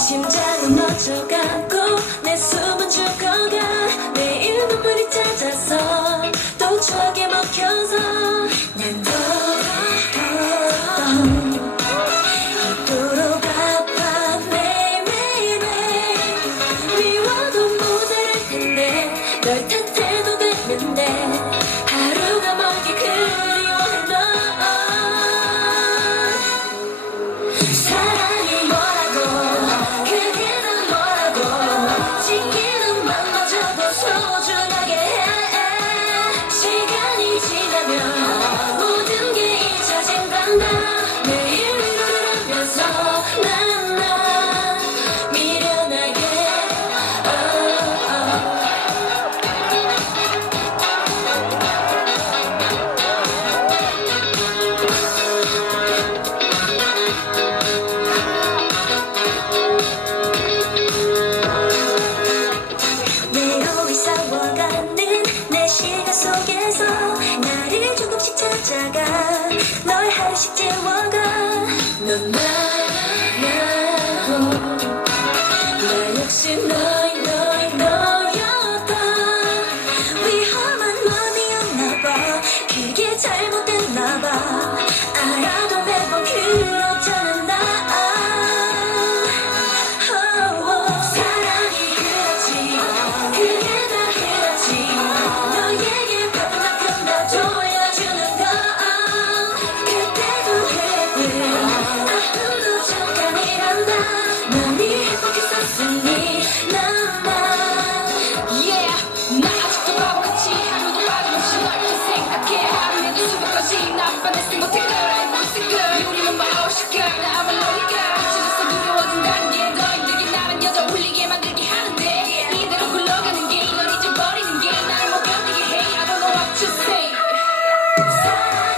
심장은 멎어가 쉽게 먹어 넌나. time.